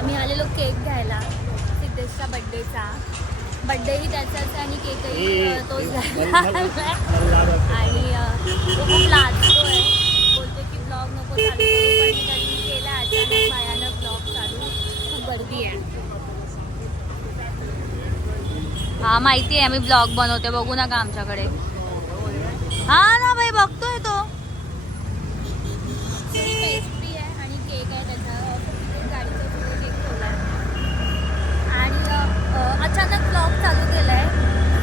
आम्ही आलेलो केक घ्यायला सिद्धेशच्या बड्डेही त्याचाच आणि केकही तोच घ्यायला आणि तो खूप लाजतोय, बोलतो की ब्लॉग नको चालू करू, पण मी त्यांनी केला अचानक भयानक ब्लॉग चालू. खूप गर्दी आहे. हा माहिती आहे, आम्ही ब्लॉग बनवते, बघू नका आमच्याकडे. हा ना बाई, बघतोय तो. पेस्ट्री आहे आणि केक आहे त्याचा, गाडीचा केक ठेवला आणि अचानक ब्लॉग चालू केला आहे.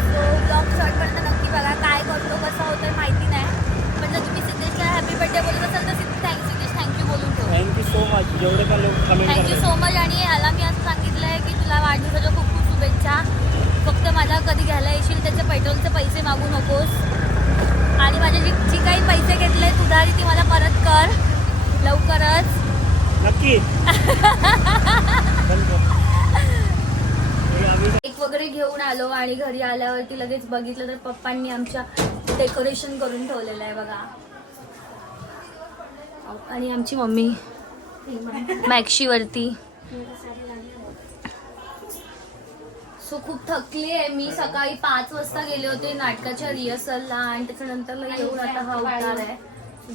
तो ब्लॉग शॉर्टपर्यंत नक्की बघा, काय करतो कसं होतं माहिती नाही, पण जर तुम्ही सिद्धेशला हॅपी बर्थडे बोलत असाल तर सिद्धेश थँक्यू बोलून ठेव. Thank you so much. जेवढे पण लोक थँक्यू सो मच. आणि ह्याला मी असं सांगितलं आहे की तुला वाढदिवसाच्या खूप खूप शुभेच्छा, फक्त मला कधी घ्यायला येशील त्याचे पेट्रोलचे पैसे मागू नकोस आणि माझे जी काही पैसे घेतले उधारी ती मला परत कर लवकरच. नक्की. केक वगैरे घेऊन आलो आणि घरी आल्यावरती लगेच बघितलं तर पप्पांनी आमच्या डेकोरेशन करून ठेवलेलं आहे बघा. आणि आमची मम्मी मॅक्शीवरती. सो खूप थकली आहे मी. सकाळी 5 वाजता गेले होते नाटकाच्या रिहर्सलला आणि त्याच्यानंतर येऊन आता हा उतार आहे.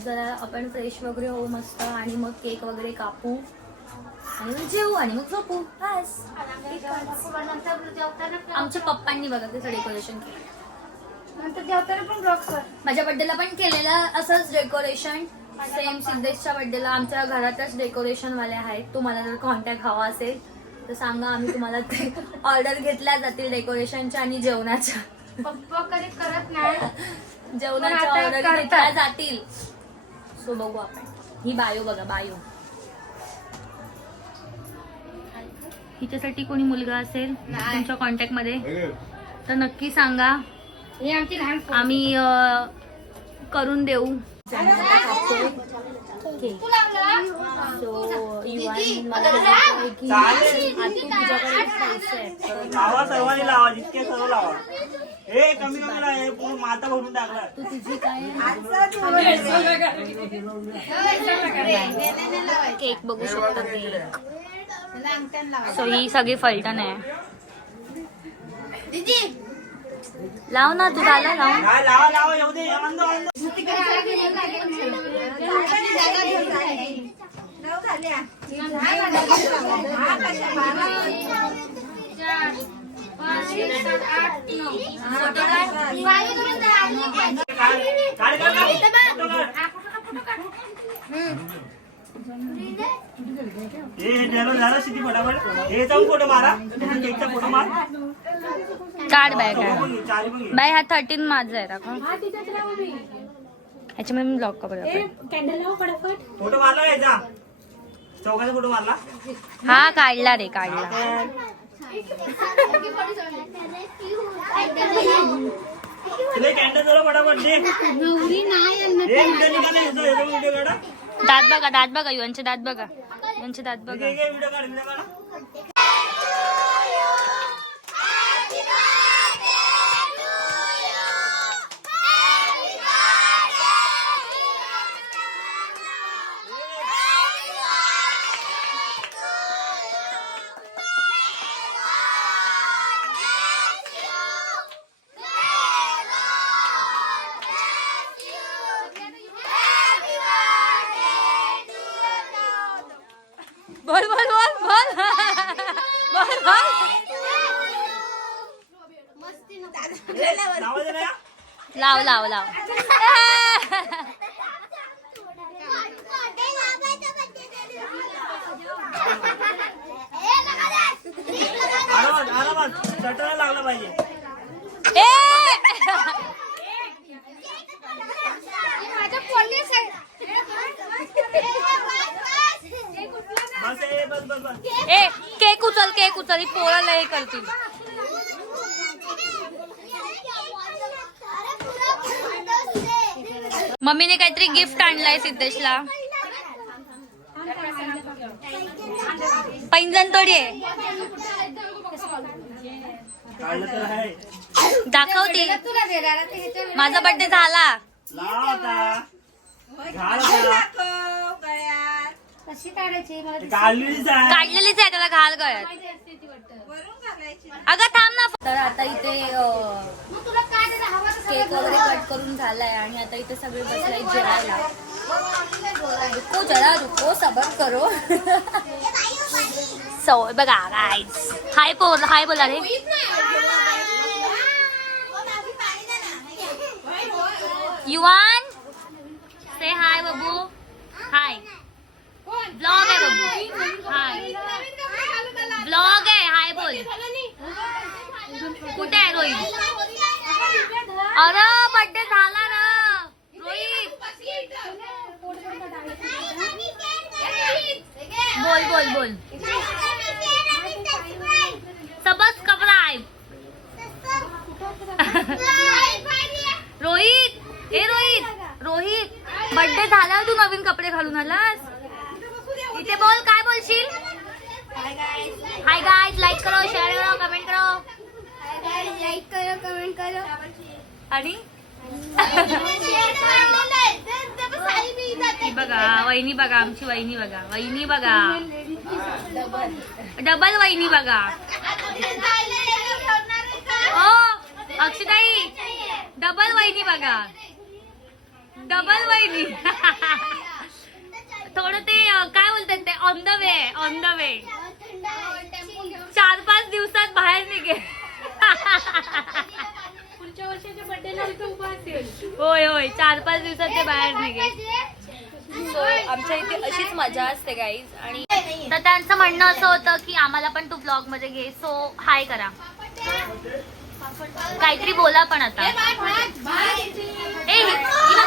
जरा आपण फ्रेश वगैरे होऊ मस्त आणि मग केक वगैरे कापू आणि मग जेवू आणि मग झोपू बस. आमच्या पप्पांनी बघा त्याचं डेकोरेशन केलं. माझ्या बर्थडेला पण केलेलं असंच डेकोरेशन, सेम सिद्धेशच्या बर्थडेला. आमच्या घरातच डेकोरेशन वाले आहेत. तुम्हाला जर कॉन्टॅक्ट हवा असेल तर सांगा, आम्ही तुम्हाला ते ऑर्डर घेतल्या जातील डेकोरेशनच्या आणि जेवणाच्या. पप्पा कधी करत नाही, जेवणाच्या ऑर्डर घेतल्या जातील. सो बघू आपण. ही बायो बघा, बायो. हिच्यासाठी कोणी मुलगा असेल तुमच्या कॉन्टॅक्ट मध्ये तर नक्की सांगा, हे आमची लहान आम्ही करून देऊ. लावा, सर्वांनी लावा, जितके सर्व लावा. हे कमी कमी पूर्ण माता भरून टाकला. तू तुझी काय केक बघू शकता केक. सो ही सगळी फलटण आहे. लाव ना तू, झाला लाव. लावा लावा, येऊ दे. झालं सिटी फटाफट. हे जाऊन फोटो मारा, केकचा फोटो मार. काढ बाय, काढ बाय. हा 13 माझा आहे का ह्याच्यामध्ये मी ब्लॉक करूया. फोटो मारला यायचा, चौकाचा फोटो मारला. हा काढला रे, काढला. तुला कॅन्डल जरा फटाफट दे. व्हिडिओ काढा. दात बघा, दात बघा, यांचे दात बघा, यांचे दात बघा. व्हिडिओ काढ, व्हिडिओ काढा. बोल बोल बोल बोल बोल बोल. लाव लाव लाव. आरामात आरामात, चटला लागला पाहिजे. बस बस बस. ए केक उचल, केक उचल. ही पोळाला हे करतील. मम्मीने काहीतरी गिफ्ट आणलाय सिद्धेशला. पैंजण तोडी आहे. दाखवते. माझा बर्थडे झाला. कशी काढायची मला ते काढलेलीच आहे. काढलेलीच आहे त्याला घाल गळ्यात. माहिती असते ती वाटतं. अगं थांब ना. तर आता इथे मग तुला काय देणार? हवा तर सगळं केक वगैरे कट करून झालाय आणि आता इथे सगळे बसलाय जेवायला. रुको जरा रुको सबर करो. सो बघा गाईज हाय बोला रे. युवान से हाय बाबू. हाय ब्लॉग आहे बाबू. हाय ब्लॉग आहे. हाय बोल. कुठे आहे रोहित? अरे बर्थडे झाला ना रोहित. बोल सबस्क्राइब. रोहित बर्थडे झाला तू नवीन कपडे घालून आलास. इथे बोल काय बोलशील. हाय गाइस लाईक करो शेअर करो कमेंट करो. आणि बघा वहिनी बघा आमची वहिनी बघा डबल वहिनी बघा. ओ अक्षताई डबल वहिनी बघा. डबल वहिनी. थोडं ते काय बोलतात ते ऑन द वे 4-5 दिवसात बाहेर निघे. पुढच्या वर्षाच्या बर्थडेला इथे उभा असेल. होय 4-5 दिवसात ते बाहेर निघे. सो आमच्या इथे अशीच मजा असते गाईज. आणि तर त्यांचं म्हणणं असं होतं की आम्हाला पण तू ब्लॉग मध्ये घे. सो हाय करा काहीतरी बोला पण आता. ही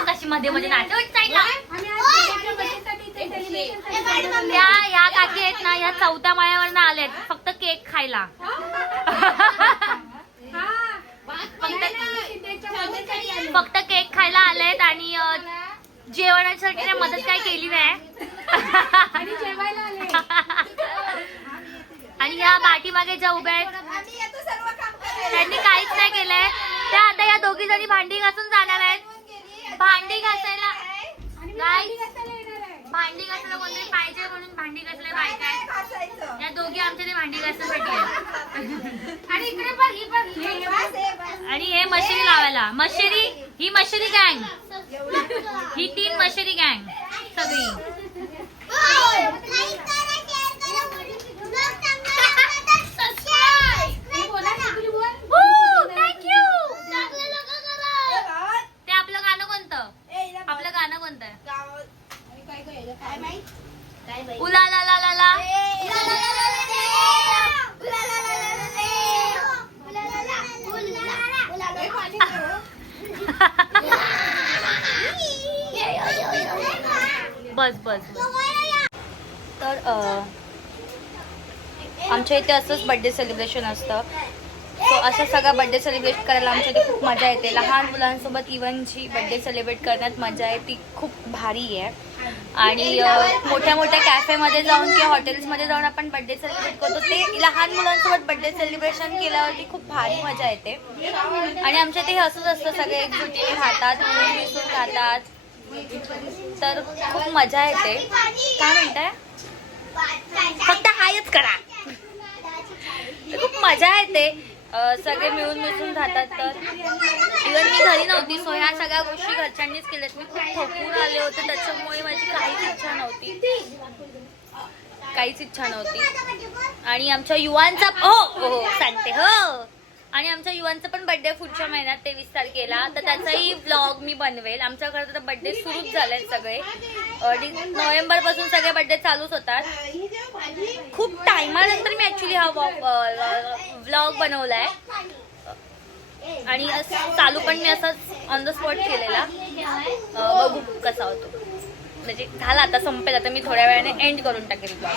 कशी मध्ये नाचवत त्या या काकी आहेत ना या 4थ्या माळ्यावर आल्यात फक्त केक खायला. फक्त केक खायला आलेत आणि जेवणासाठी मदत काय केली नाही. आणि जेवायला आले. आणि या पाठीमागे ज्या उभ्या आहेत त्यांनी काहीच नाही केलंय. त्या आता या दोघी जणी भांडी घासून जाणार आहेत. भांडी घासायला भांडी घासायला कोणतरी पाहिजे म्हणून भांडी घासायला बायका आहेत. या दोघी आमच्या ते भांडी घासण्यासाठी आहेत. आणि इकडे पण ही आणि हे मशिरी लावायला. ही मशिरी गँग. ही 3 मशिरी गँग सगळी. ते आपलं गाणं कोणतं उला ला ला ला ला. बस तर आमच्या इथे असंच बर्थडे सेलिब्रेशन असतं. सो असं सगळं बर्थडे सेलिब्रेट करायला आमच्या इथे खूप मजा येते. लहान मुलांसोबत इव्हन जी बर्थडे सेलिब्रेट करण्यात मजा आहे ती खूप भारी आहे. आणि मोठ्या मोठ्या कॅफेमध्ये जाऊन किंवा हॉटेल्समध्ये जाऊन आपण बर्थडे सेलिब्रेट करतो. ते लहान मुलांसोबत बर्थडे सेलिब्रेशन केल्यावरती खूप भारी मजा येते. आणि आमच्या इथे हे असंच असतं सगळे एकजुटीने राहतात मिळून मिसळून राहतात. तर खूप मजा येते. काय म्हणताय फक्त हायच करा. खूप मजा येते. सगळे मिळून मिसळून राहतात. तर इव्हन मी घरी नव्हती सो ह्या सगळ्या गोष्टी घरच्यांनीच केल्यात. मी खूप थकून आले होते त्याच्यामुळे माझी काहीच इच्छा नव्हती. आणि आमच्या युवांचा हो सांगते आणि आमच्या युवांचा पण बर्थडे पुढच्या महिन्यात 23 तारखेला. तर त्याचाही व्लॉग मी बनवेल. आमच्या घरात आता बर्थडे सुरूच झाले सगळे. नोव्हेंबर पासून सगळे बर्थडे चालूच होतात. खूप टायमानंतर मी ऍक्च्युली हा व्लॉग बनवलाय. आणि चालू पण मी असंच ऑन द स्पॉट केलेला. बघू कसा होतो. म्हणजे झाला आता संपेल. आता मी थोड्या वेळाने एंड करून टाकेल ब्लॉग.